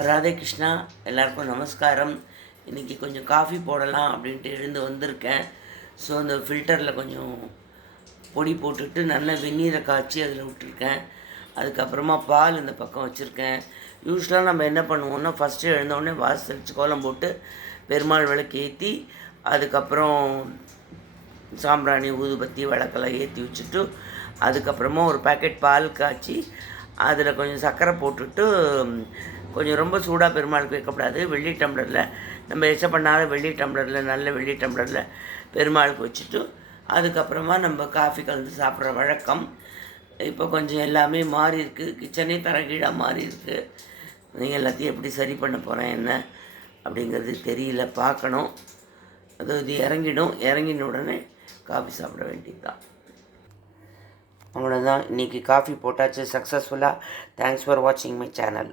ராதே கிருஷ்ணா, எல்லாருக்கும் நமஸ்காரம். இன்றைக்கி கொஞ்சம் காஃபி போடலாம் அப்படின்ட்டு எழுந்து வந்திருக்கேன். ஸோ அந்த ஃபில்டரில் கொஞ்சம் பொடி போட்டுட்டு நல்லா வெந்நீரை காய்ச்சி அதில் விட்டுருக்கேன். அதுக்கப்புறமா பால் இந்த பக்கம் வச்சுருக்கேன். யூஸ்வலாக நம்ம என்ன பண்ணுவோம்னா, ஃபஸ்ட்டு எழுந்தோடனே வாசல் தெளித்து கோலம் போட்டு பெருமாள் விளக்கு ஏற்றி அதுக்கப்புறம் சாம்பிராணி ஊதுபத்தி விளக்கெல்லாம் ஏற்றி வச்சுட்டு அதுக்கப்புறமா ஒரு பேக்கெட் பால் காய்ச்சி அதில் கொஞ்சம் சர்க்கரை போட்டுட்டு கொஞ்சம் ரொம்ப சூடாக பெருமாளுக்கு வைக்கக்கூடாது. வெள்ளி டம்ளரில் நம்ம எச்ச பண்ணாத வெள்ளி டம்ளரில் நல்ல வெள்ளி டம்ளரில் பெருமாளுக்கு வச்சுட்டு அதுக்கப்புறமா நம்ம காஃபி கலந்து சாப்பிட்ற வழக்கம். இப்போ கொஞ்சம் எல்லாமே மாறி இருக்குது. கிச்சனே தரகீழாக மாறி இருக்குது. நீங்கள் எல்லாத்தையும் எப்படி சரி பண்ண போகிறேன் என்ன அப்படிங்கிறது தெரியல, பார்க்கணும். அது இது இறங்கின உடனே காஃபி சாப்பிட வேண்டியது தான். அவ்வளோதான். இன்றைக்கி காஃபி போட்டாச்சு சக்ஸஸ்ஃபுல்லாக. தேங்க்ஸ் ஃபார் வாட்சிங் மை சேனல்.